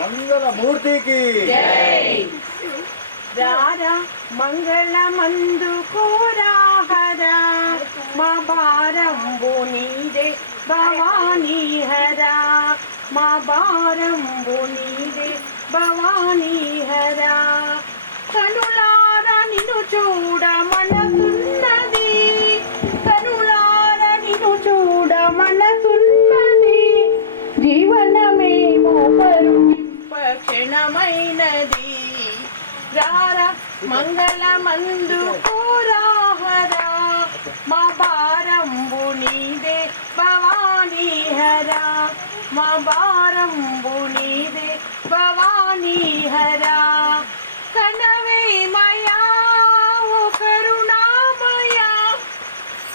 మంగళమూర్తికి రారా మంగళమందు కోరాహరా మా భారంబు నీదే భవానీ హరా మా భారంబు నీదే భవానీ హరా కనులార నిన్ను చూడ మనసున్నది కనులార నిన్ను చూడ మనసున్నది జీవనమేమో కరుణింప క్షణమైనది రారా మంగళమందు కోరాహరా మా భారంబు నీదే భవానీ హరా మా భారంబు నీదే భవానీ హరా కనవేమయా ఓ కరుణామయా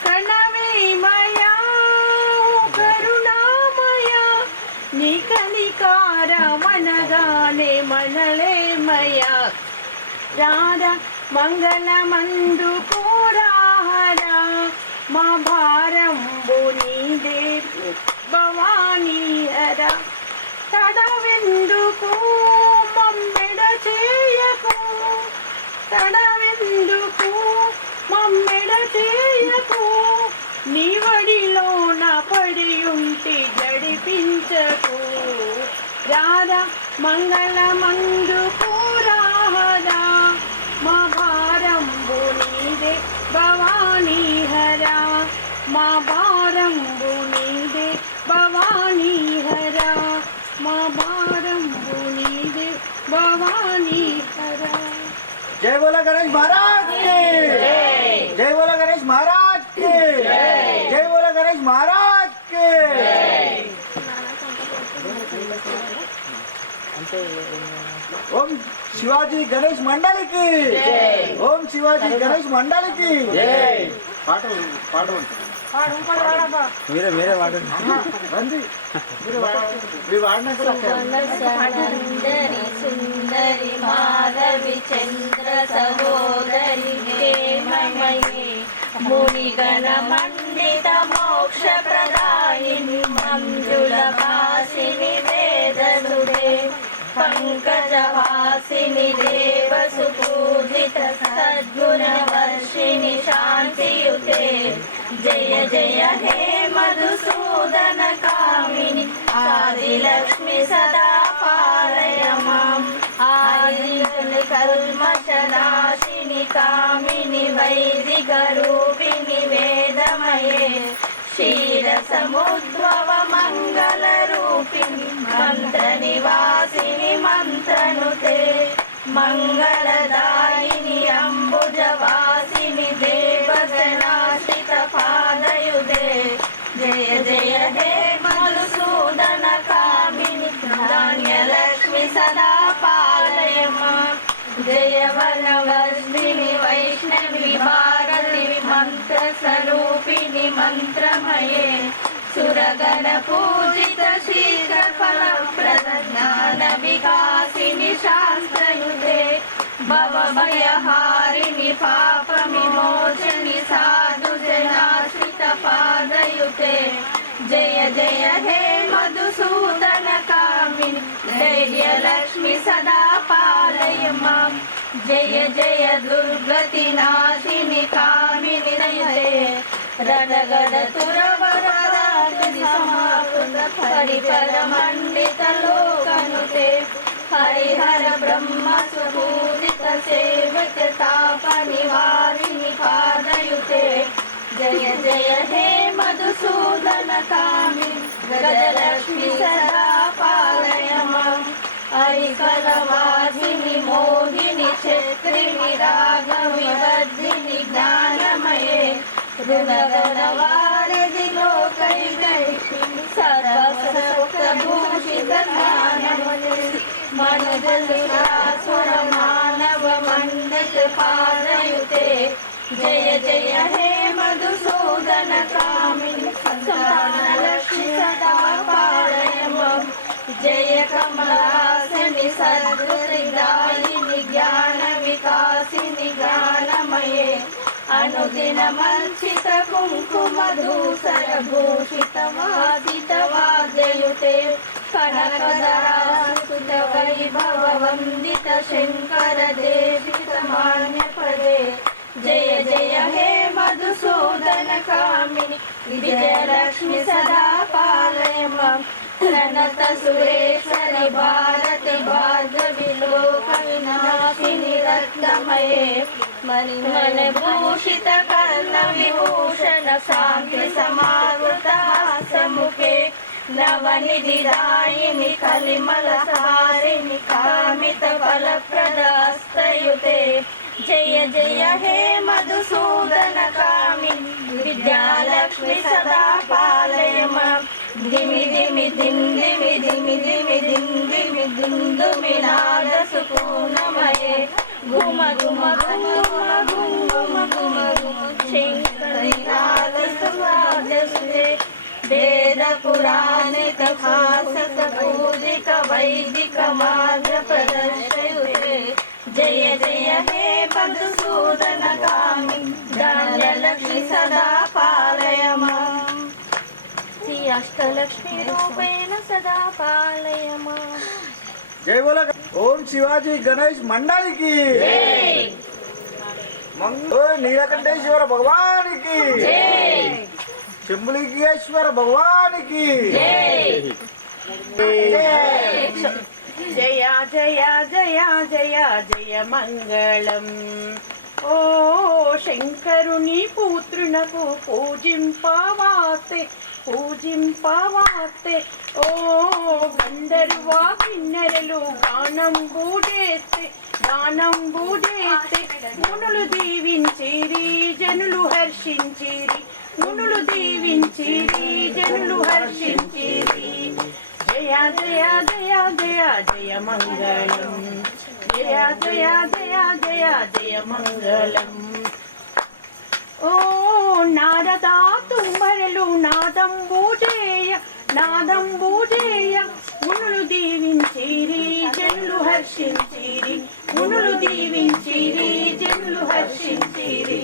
కనవేమయా ఓ కరుణామయా నీ కనికార మనగానే మనలేమయా రారా మంగళమందు కోరాహరా మా భారంబు నీదే భవానీ హరా తడవెందుకు మమ్మెడ చేయకు తడవెందుకు మమ్మెడ చేయకు నీ వడిలోన పడియుంటి జడిపించకు రారా మంగళమందు కోరాహరా మా భారంబు నీదే భవానీ హరా మా భారంబు నీదే భవానీ హరా మా భారంబు నీదే భవానీ హరా జై బోలో గణేష్ మహారాజ్ కి జై బోలో గణేష్ మహారాజ్ కి జై బోలో గణేష్ మహారాజ్ కి ఓం శివాజీ గణేష్ మండలికి ఓం శివాజీ గణేష్ మండలికి పాట మీరే వాడండి సుందరి మాధవి చంద్ర సహోదరి మునిగణ మండిత మోక్ష ప్రదాయిని మంజుల భాసిని వేదసుదే పంకజవాసిని దేవసు పూజిత సద్గుణ వర్షిణి శాంతియుతే జయ జయ హే మధుసూదన కామిని ఆదిలక్ష్మి సదా పాలయ మాం ఆదిని కల్మషనాశిని కామిని వైదిక రూపిణి వేదమయే క్షీరసముద్భవ మంగళ రూపిణి మంత్ర నివాసిని మంత్రనుతే మంగళదాయిని అంబుజవాసిని దేవగణాశ్రిత పాదయుదే జయ జయ హే మధుసూదన కామిని ధాన్యలక్ష్మి సదా పాలయ మాం జయ వనవర్షిణి వైష్ణవి భారతి మంత్ర స్వరూపిణి మంత్రమయే సురగణ పూజిత శీఘ్ర ఫలప్రద జ్ఞాన వికాసిని శాస్త్రయుతే భవభయహారిణి పాప విమోచని సాధు జనాశ్రిత పాదయుతే జయ జయ హే మధుసూదన కామిని ధైర్యలక్ష్మి సదా పాలయ మాం జయ జయ దుర్గతి నాశిని కామిని దయతే రణగణ తురవరాజని సమాకృత పరిపర మండిత లోకనుతే హరిహర బ్రహ్మ సుపూజిత సేవక తాప నివారిణి పాదయుతే జయ జయ హే మధుసూదన కామిని గజలక్ష్మి సదా పాలయ మాం హరికలవాసిని మోహిని క్షత్రిణి రాగ వివర్ధిని జ్ఞానమయే రుణగణవారిది లోకైకైషిణి సర్వసప్తభూషిత జ్ఞానమయే మనుజసురాసుర మానవ మండిత పాదయుతే జయ జయ హే మధుసూదన కామిని సంతానలక్ష్మి సదా పాలయ మాం జయ కమలాసని సద్గురిదాయిని జ్ఞాన వికాసిని జ్ఞానమయే అనుదిన మంచిత कुङ्कुमधूसर भूषितवादितवाद्ययुते कनकधरासुत वैभव वन्दित शङ्कर देशितमान्यपदे जय जय हे मधुसूदन कामिनि विजयलक्ष्मी सदा पालय माम् प्रणत सुरेश्वरि भारति भार्गवि लोक विनाशिनि रत्नमये मणिमन भूषित कर्ण विभूषण शान्ति समावृत हास्यमुखे नवनिधिदायिनि कलिमलहारिणि कामित फलप्रदस्तयुते जय जय हे मधुसूदन कामिनि विद्यालक्ष्मी सदा पालय माम् धिमि धिमि धिम धिमि धिमि धिमि धिम धिमि दुन्दुमि नाद सुपूर्णमये घुम घुम घुम घुम घुम घुम घुम शङ्करि नाद सुवाद्यसुते वेद पुराणित भासत पूजित वैदिक मार्ग प्रदर्शयुते जय जय हे मधुसूदन कामिनि धान्यलक्ष्मी सदा पालय माम् श्री अष्टलक्ष्मी रूपेण सदा पालय माम् जय बोला ओम शिवाजी गणेश मंडली की नीलकंठेश्वर भगवान की शिवलिंगेश्वर भगवान की जय जय जय जय जय मंगళం ఓ శంకరుని పుత్రునకు పూజింపవాతే ఓ గంధర్వా కిన్నెరలు గానం బూడేస్తే మునులు దీవించిరి జనులు హర్షించిరి జయ జయ జయ జయ జయ మంగళం జయ జయ జయ జయ జయ మంగళం ఓ నారదా తుమ్మరలు నాదంబూజేయ మునులు దీవించిరి జనులు హర్షించిరి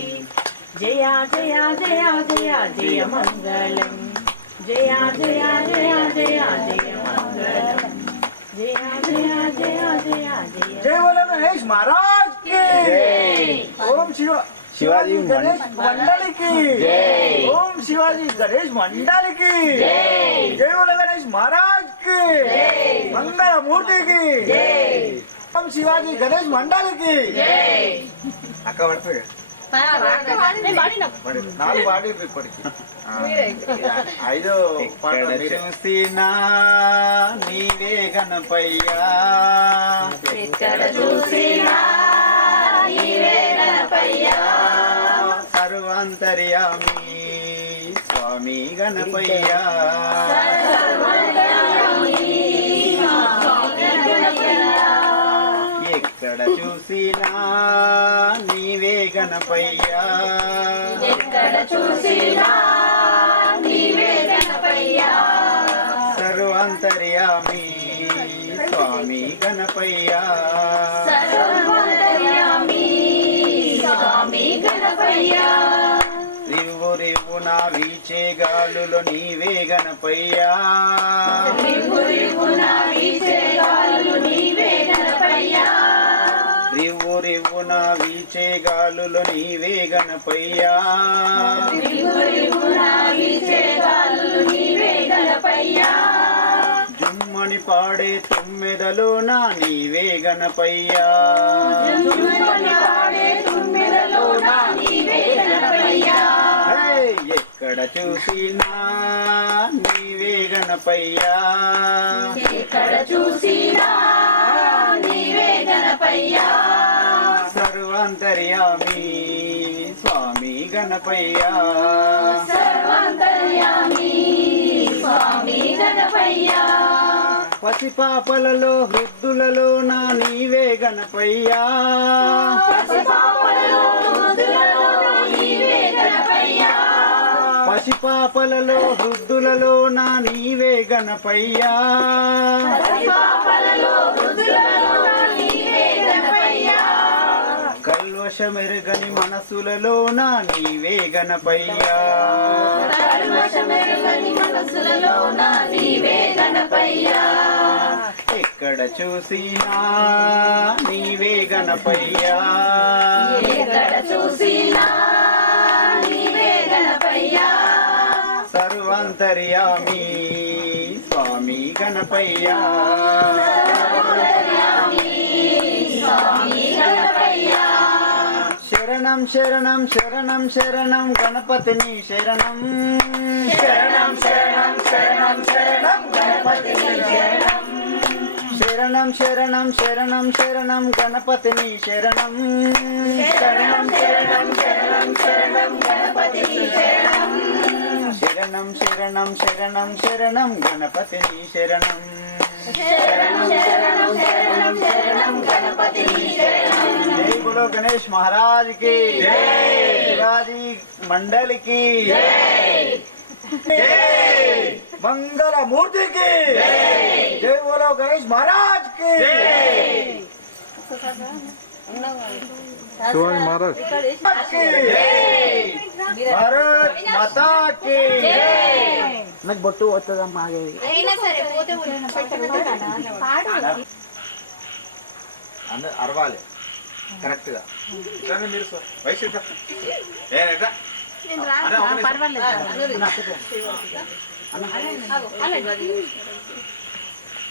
జయ జయ జయ జయ జయ మంగళం జయ జయ జయ జయ జయ మంగళం జయ జయ జయ జయ జయ जय बोला गणेश महाराज की ओम शिवाजी गणेश मंडली की ओम शिवाजी गणेश मंडली की जय बोला गणेश महाराज की मंगल मूर्ति की ओम शिवाजी गणेश मंडली की అక్క పడుతుంది నాలుగు పాడి ఇప్పటికి ఐదో పాట చూసినా నీవే గణపయ్యా ఎక్కడ చూసినా నీవే గణపయ్యా సర్వాంతర్యామి స్వామి గణపయ్యా ఎక్కడ చూసినా నీవే గణపయ్యా ఎక్కడ చూసినా నీవే గణపయ్యా సర్వాంతర్యామి స్వామి గణపయ్యా సర్వాంతర్యామి స్వామి గణపయ్యా రివ్వు రివ్వున వీచే గాలులో నీవే గణపయ్యా రివ్వు రివ్వున వీచే గాలులు నీవే గణపయ్యా రివ్వు రివ్వున వీచే గాలులో నీవే గణపయ్యా రివ్వు రివ్వున వీచే గాలులు నీవే గణపయ్యా జుమ్మని పాడే తుమ్మెదలో నా నీవే గణపయ్యా జుమ్మని పాడే తుమ్మెదలోన నీవే గణపయ్యా హే, ఎక్కడ చూసినా నీవే గణపయ్యా ఎక్కడ చూసినా నీవే గణపయ్యా సర్వాంతర్యామి స్వామి గణపయ్యా సర్వాంతర్యామి స్వామి గణపయ్యా పసిపాపలలో వృద్ధులలో నా నీవే గణపయ్యా పసిపాపలలో వృద్ధులలో నీవే గణపయ్యా పసిపాపలలో వృద్ధులలో నా నీవే గణపయ్యా పసిపాపలలో వృద్ధులలో నీవే గణపయ్యా కల్మషమెరుగని మనసులలోన నీవే గణపయ్యా కల్మషమెరుగని మనసులలోన నీవే గణపయ్యా ఎక్కడ చూసినా నీవే గణపయ్యా ఎక్కడ చూసినా నీవే గణపయ్యా సర్వాంతర్యామి స్వామి గణపయ్యా స్వామి గణపయ్యా శరణం శరణం శరణం శరణం గణపతిని శరణం శరణం శరణం శరణం శరణం గణపతిని శరణం శరణం శరణం శరణం శరణం గణపతిని శరణం శరణం శరణం శరణం శరణం గణపతిని శరణం శరణం శరణం శరణం శరణం గణపతిని శరణం శరణం శరణం శరణం శరణం గణపతిని శరణం జై బోలో గణేష్ మహారాజ్ కి శివాజీ మండల్ కి मंगलमूर्ति की जय बोलो गणेश महाराज की భారత్ మాతా కి నాకు బొట్టు వస్తుందమ్మా అందరు అరవాలి కరెక్ట్ గా మీరు వయసు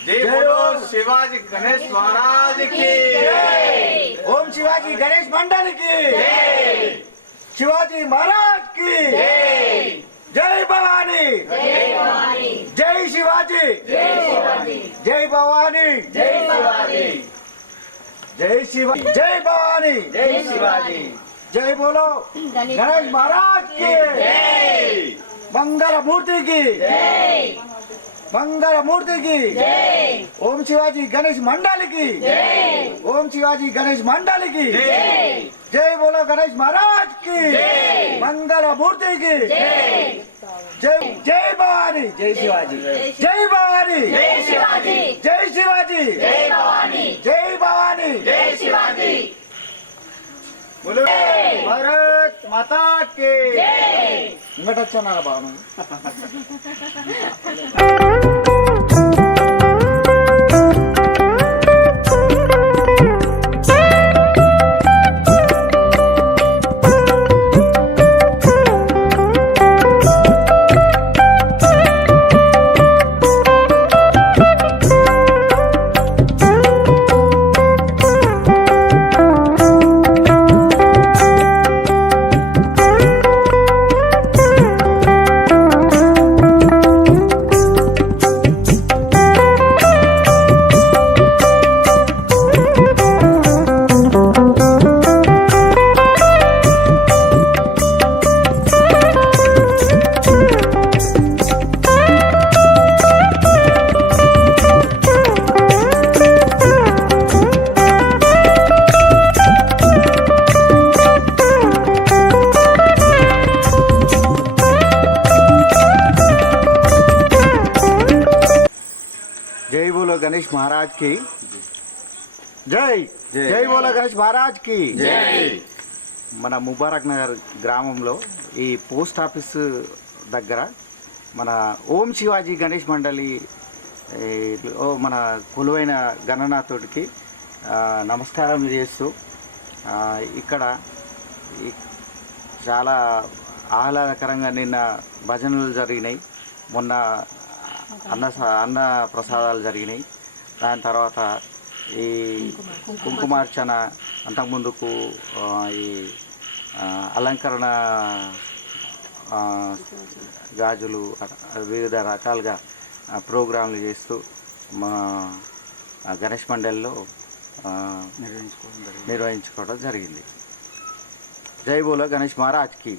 जय बोलो शिवाजी गणेश महाराज की ओम शिवाजी गणेश मंडल की शिवाजी महाराज की जय भवानी जय शिवाजी जय भवानी जय शिवाजी जय शिवाजी जय भवानी जय शिवाजी जय बोलो गणेश महाराज की मंगल मूर्ति की मंगल मूर्ति की ओम शिवाजी गणेश मंडल की ओम शिवाजी गणेश मंडल की जय बोलो गणेश महाराज की मंगल मूर्ति की जय जय भवानी जय शिवाजी जय भवानी जय शिवाजी जय शिवाजी जय भवानी जय भवानी जय शिवाजी बोलो भारत माता के ఇంకటి వచ్చా బాబు जय बोलो गणेश महाराज की जय जय बोलो गणेश महाराज की మన ముబారక్ నగర్ గ్రామంలో ఈ పోస్ట్ ఆఫీస్ దగ్గర మన ఓం శివాజీ గణేష్ మండలి మన కొలువైన గణనాథుడికి నమస్కారం చేస్తూ ఇక్కడ చాలా ఆహ్లాదకరంగా నిన్న భజనలు జరిగినాయి, మొన్న అన్న ప్రసాదాలు జరిగినాయి. దాని తర్వాత ఈ కుంకుమార్చన, అంతకుముందుకు ఈ అలంకరణ గాజులు వివిధ రకాలుగా ప్రోగ్రాంలు చేస్తూ మా గణేష్ మండలిలో నిర్వహించుకోవడం జరిగింది. జై బోలో గణేష్ మహారాజ్కి.